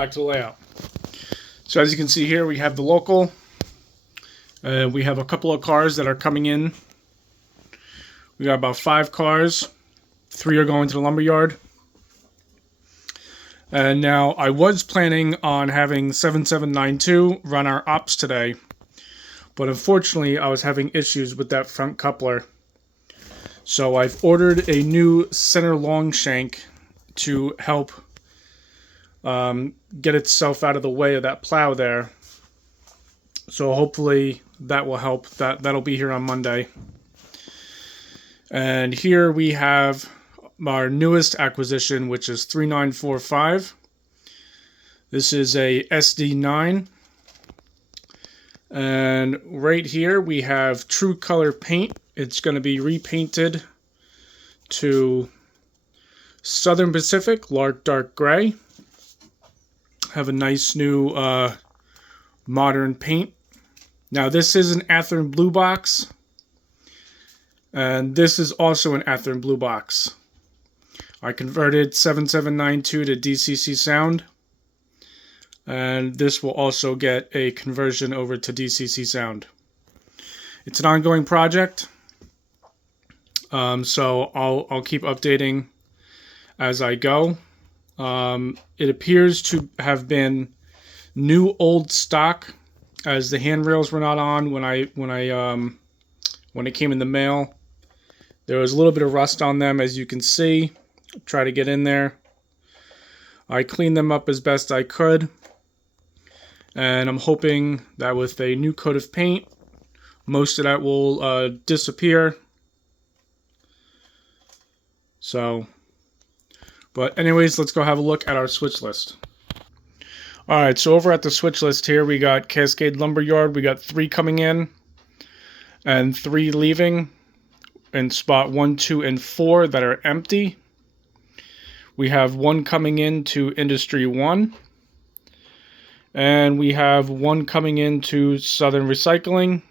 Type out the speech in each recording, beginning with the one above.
back to the layout. So as you can see here, we have the local. We have a couple of cars that are coming in. We got about 5 cars. 3 are going to the lumberyard. And now I was planning on having 7792 run our ops today, but unfortunately I was having issues with that front coupler. So I've ordered a new center long shank to help get itself out of the way of that plow there. So hopefully that will help. That'll be here on Monday. And here we have our newest acquisition, which is 3945. This is a SD9. And right here we have True Color paint. It's going to be repainted to Southern Pacific Lark Dark Gray. Have a nice new modern paint. Now this is an Athearn Blue box. And this is also an Athearn Blue box. I converted 7792 to DCC Sound. And this will also get a conversion over to DCC Sound. It's an ongoing project. So I'll keep updating as I go. It appears to have been new old stock, as the handrails were not on when it came in the mail. There was a little bit of rust on them, as you can see. Try to get in there. I cleaned them up as best I could, and I'm hoping that with a new coat of paint, most of that will disappear. So, but anyways, let's go have a look at our switch list. Alright, so over at the switch list here, we got Cascade Lumberyard. We got 3 coming in and 3 leaving in spot 1, 2, and 4 that are empty. We have 1 coming in to Industry 1. And we have 1 coming into Southern Recycling.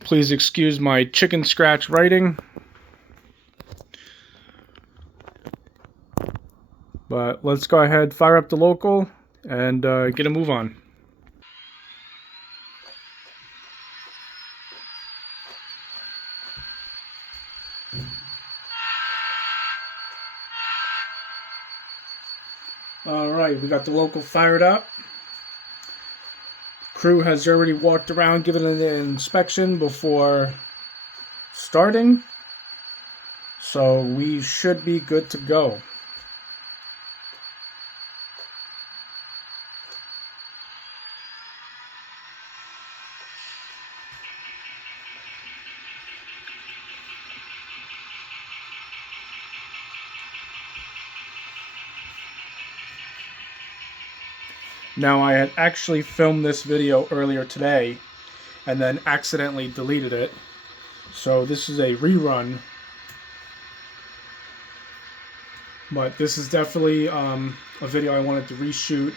Please excuse my chicken scratch writing. But let's go ahead, fire up the local, and get a move on. Alright, we got the local fired up. Crew has already walked around, given it an inspection before starting. So we should be good to go. Now, I had actually filmed this video earlier today and then accidentally deleted it. So this is a rerun. But this is definitely a video I wanted to reshoot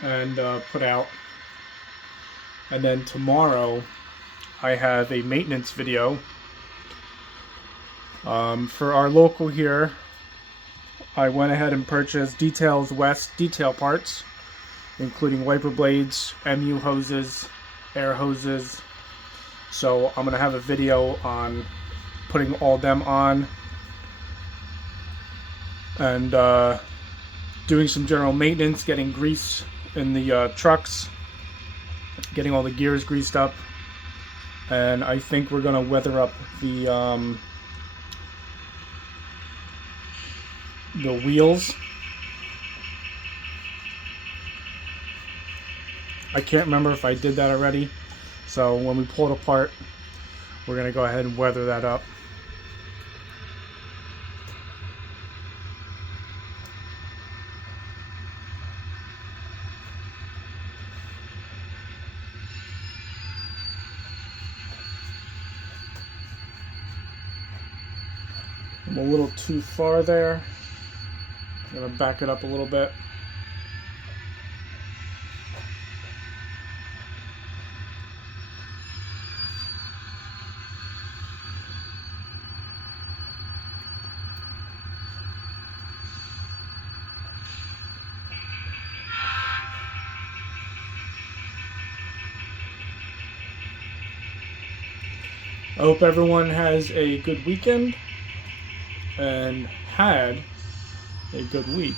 and put out. And then tomorrow I have a maintenance video. For our local here, I went ahead and purchased Details West detail parts, including wiper blades, MU hoses, air hoses. So I'm going to have a video on putting all them on and doing some general maintenance, getting grease in the trucks, getting all the gears greased up, and I think we're going to weather up the wheels. I can't remember if I did that already, so when we pull it apart, we're going to go ahead and weather that up. I'm a little too far there. I'm going to back it up a little bit. I hope everyone has a good weekend and had a good week.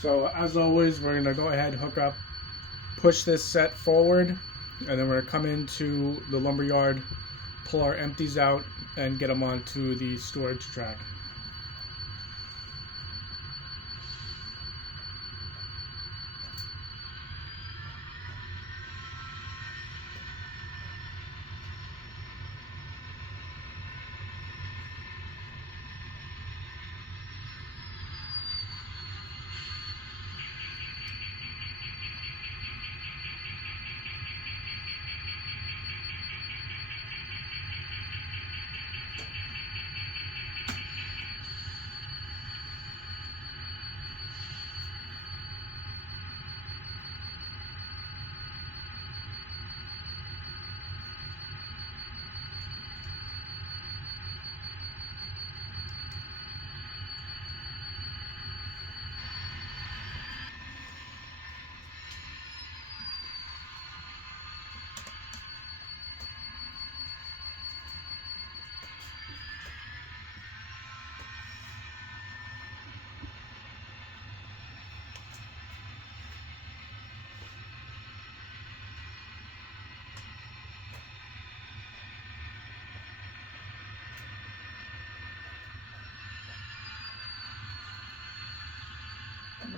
So as always, we're gonna go ahead, hook up, push this set forward, and then we're gonna come into the lumberyard, pull our empties out, and get them onto the storage track.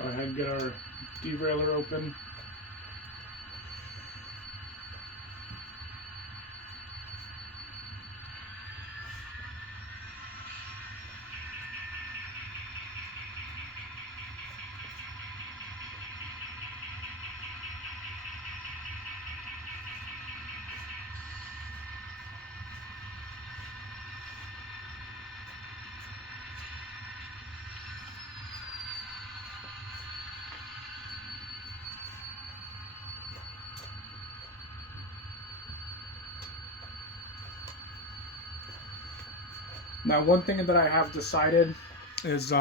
Go ahead and get our derailer open. Now, one thing that I have decided is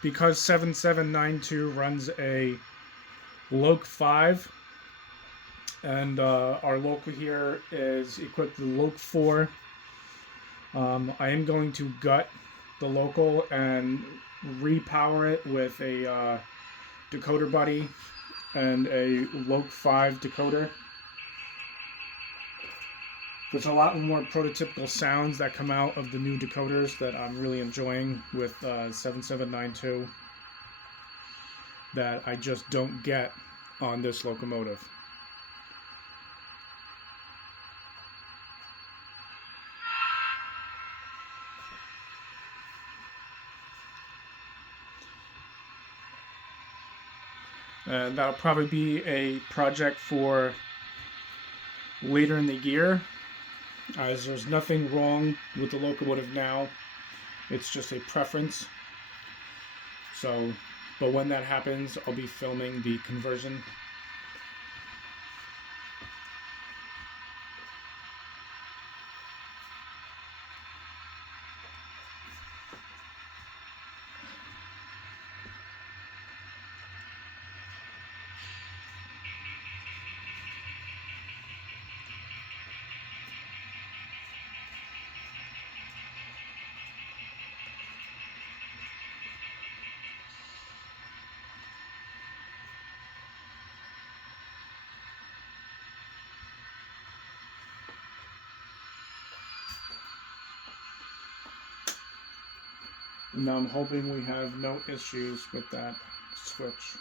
because 7792 runs a Loc 5 and our local here is equipped with Loc 4, I am going to gut the local and repower it with a decoder buddy and a Loc 5 decoder. There's a lot more prototypical sounds that come out of the new decoders that I'm really enjoying with 7792 that I just don't get on this locomotive. And that'll probably be a project for later in the year, as there's nothing wrong with the locomotive now. It's just a preference. So, but when that happens, I'll be filming the conversion. And now I'm hoping we have no issues with that switch.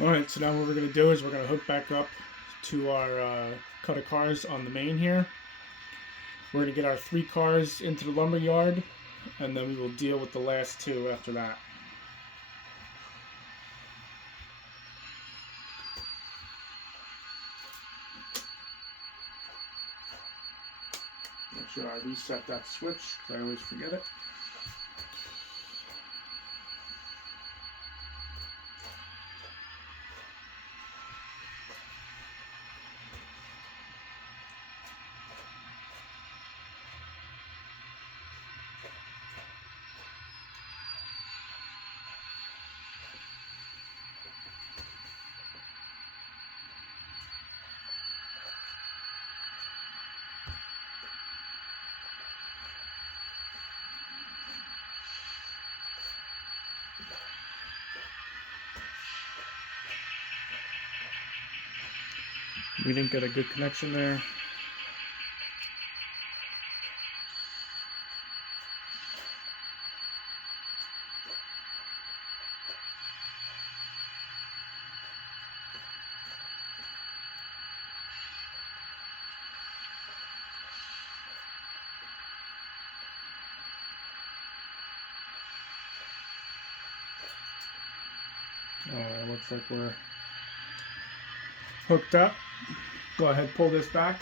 Alright, so now what we're going to do is we're going to hook back up to our cut of cars on the main here. We're going to get our 3 cars into the lumber yard, and then we will deal with the last 2 after that. Make sure I reset that switch, because I always forget it. We didn't get a good connection there. Looks like we're hooked up. Go ahead, pull this back.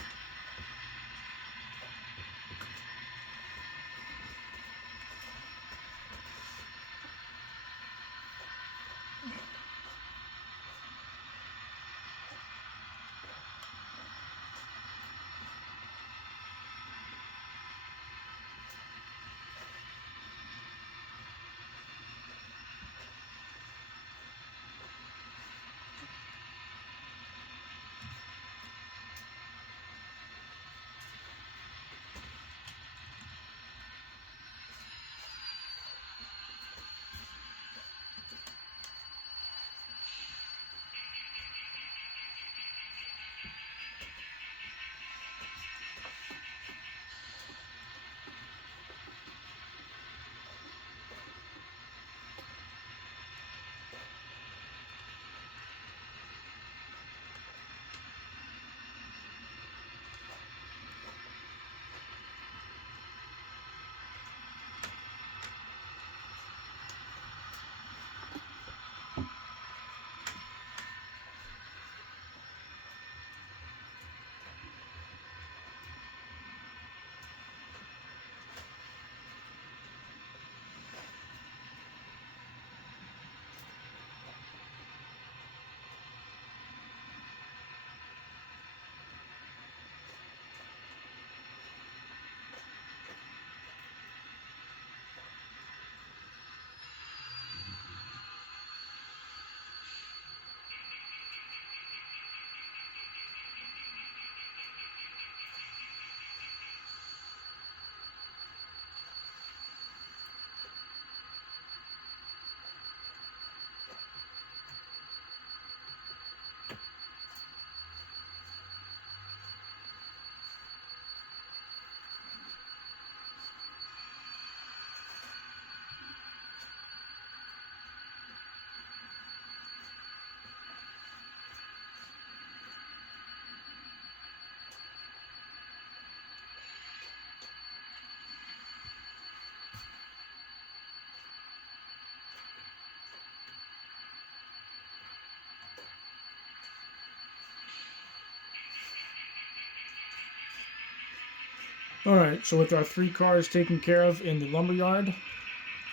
Alright, so with our 3 cars taken care of in the lumberyard,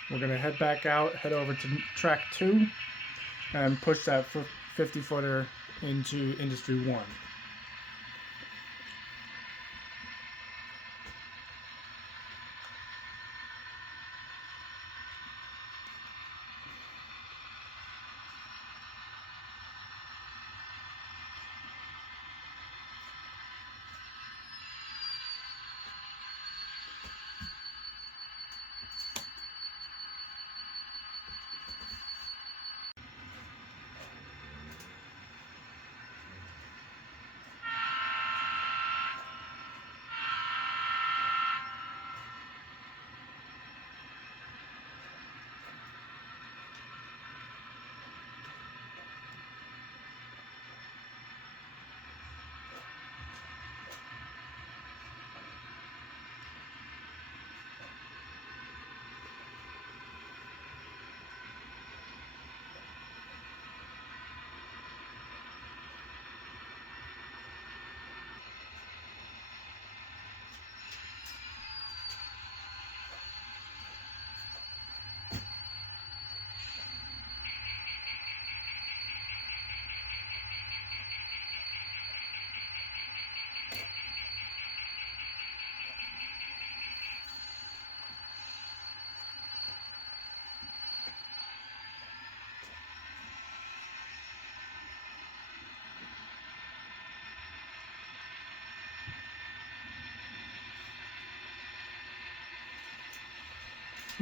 we're going to head back out, head over to track 2, and push that 50 footer into Industry 1.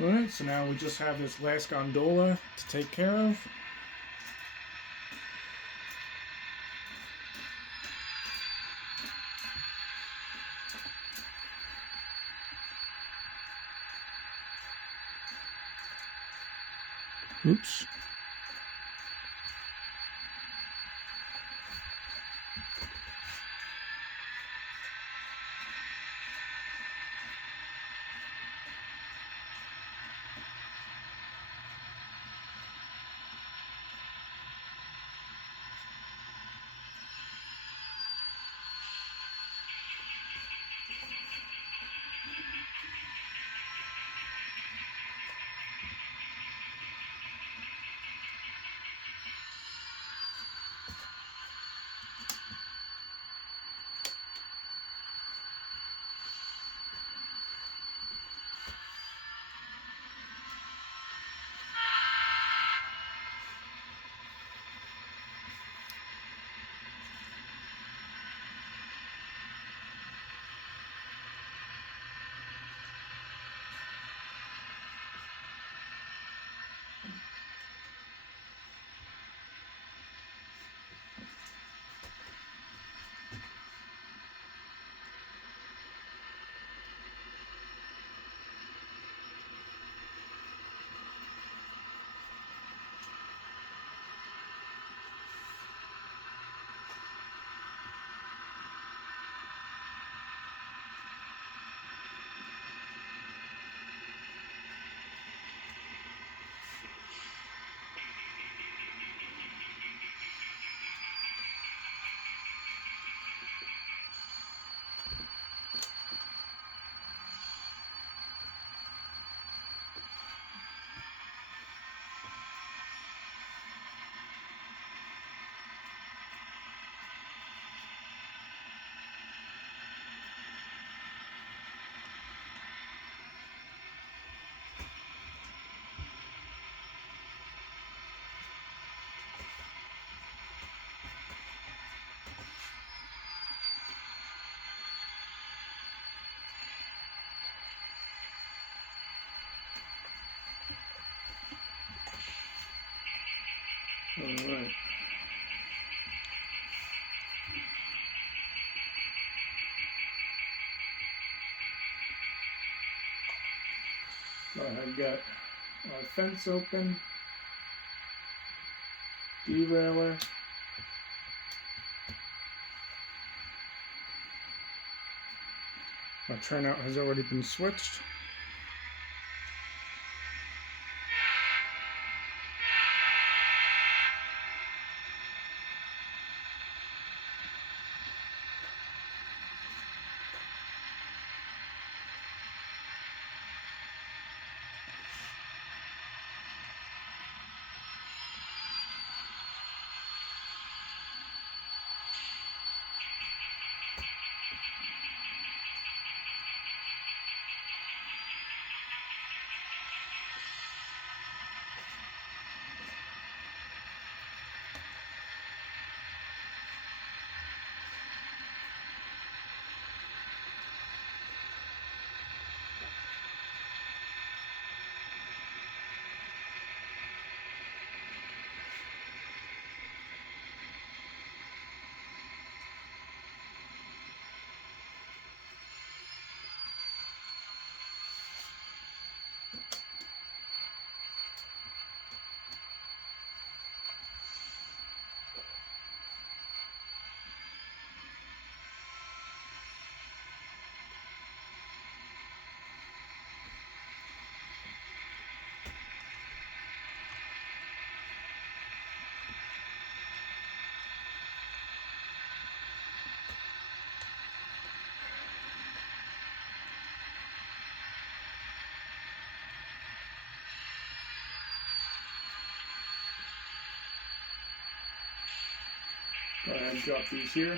Alright, so now we just have this last gondola to take care of. Oops. Alright. I've got our fence open, derailer, our turnout has already been switched. Go ahead and drop these here.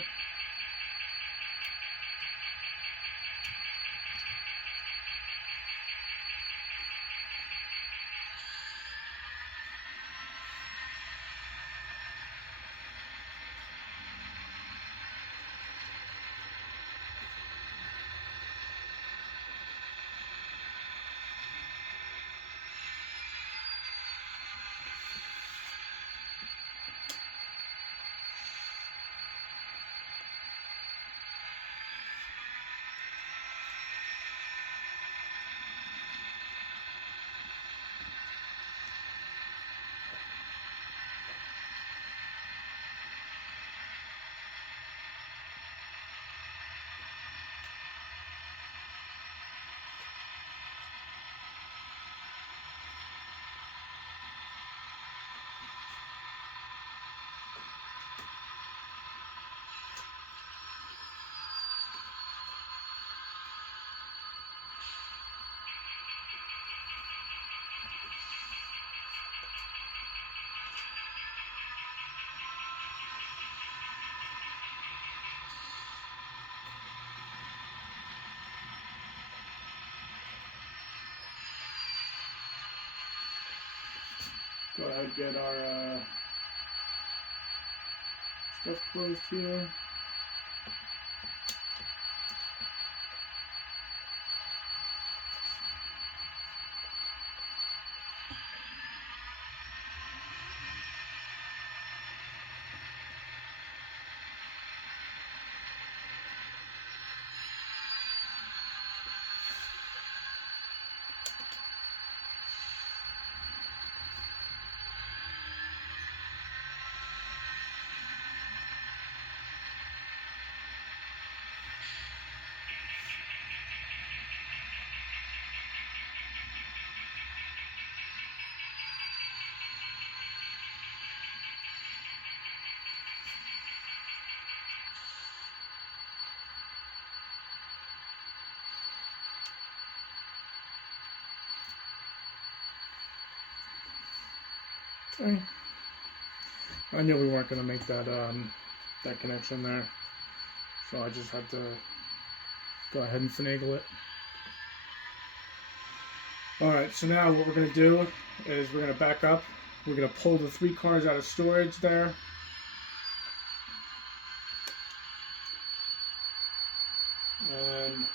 Go ahead and get our stuff closed here. Okay. I knew we weren't going to make that that connection there, so I just had to go ahead and finagle it. Alright, so now what we're going to do is we're going to back up. We're going to pull the 3 cars out of storage there. And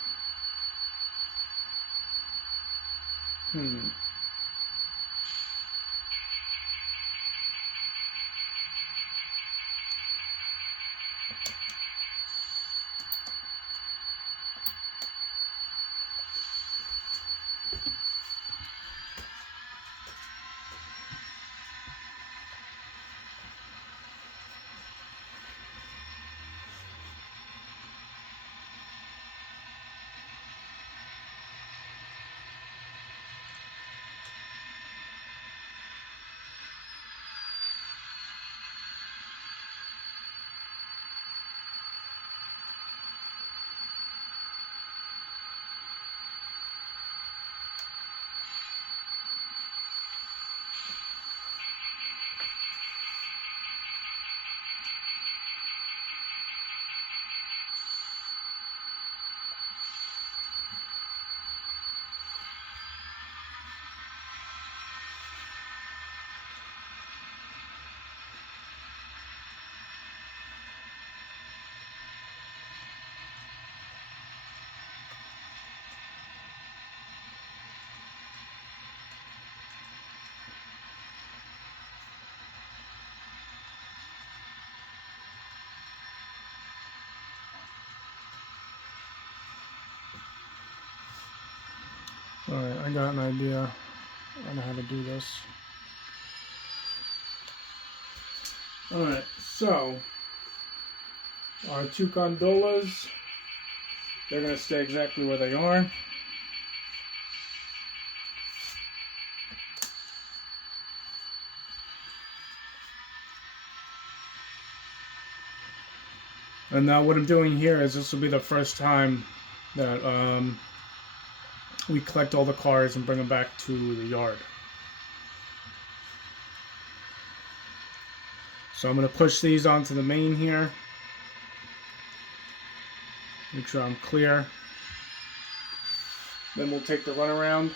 alright, I got an idea on how to do this. Alright, so our 2 gondolas, they're going to stay exactly where they are. And now what I'm doing here is this will be the first time that we collect all the cars and bring them back to the yard. So I'm going to push these onto the main here. Make sure I'm clear. Then we'll take the runaround.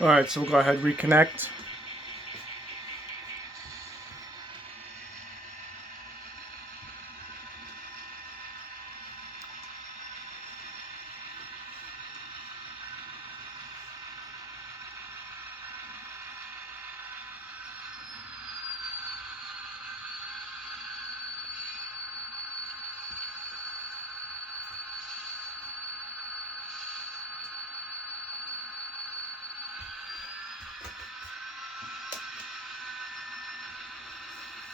All right, so we'll go ahead and reconnect.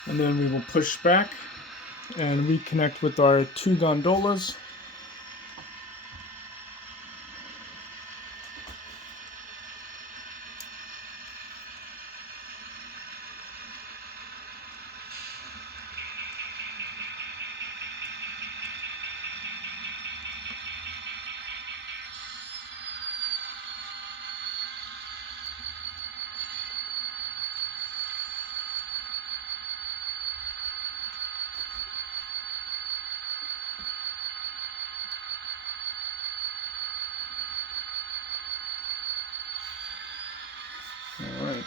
And then we will push back and reconnect with our two gondolas. All right.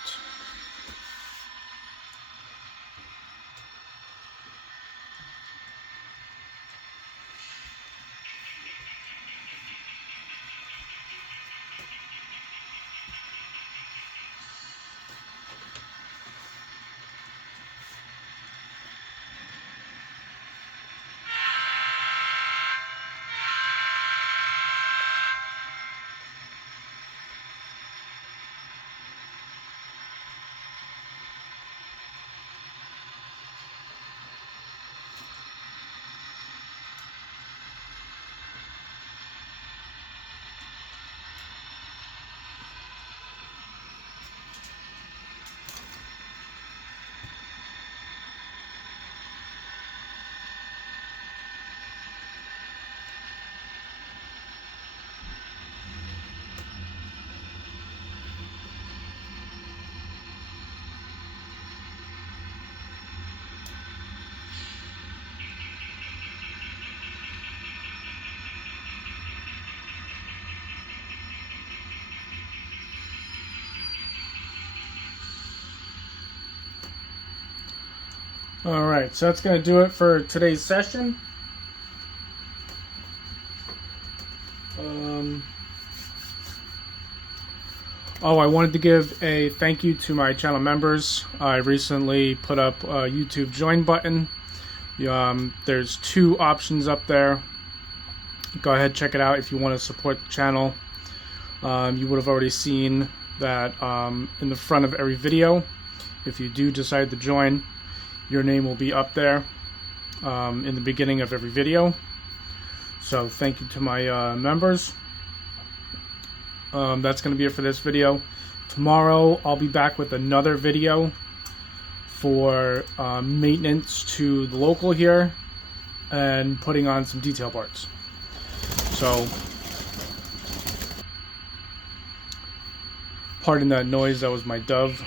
All right, so that's going to do it for today's session. I wanted to give a thank you to my channel members. I recently put up a YouTube join button. There's two options up there. Go ahead, check it out if you want to support the channel. You would have already seen that in the front of every video. If you do decide to join, your name will be up there in the beginning of every video. So thank you to my members. That's going to be it for this video. Tomorrow I'll be back with another video for maintenance to the local here and putting on some detail parts. So pardon that noise, that was my dove.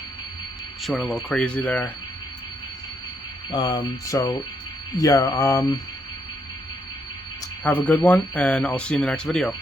She went a little crazy there. So yeah, have a good one, and I'll see you in the next video.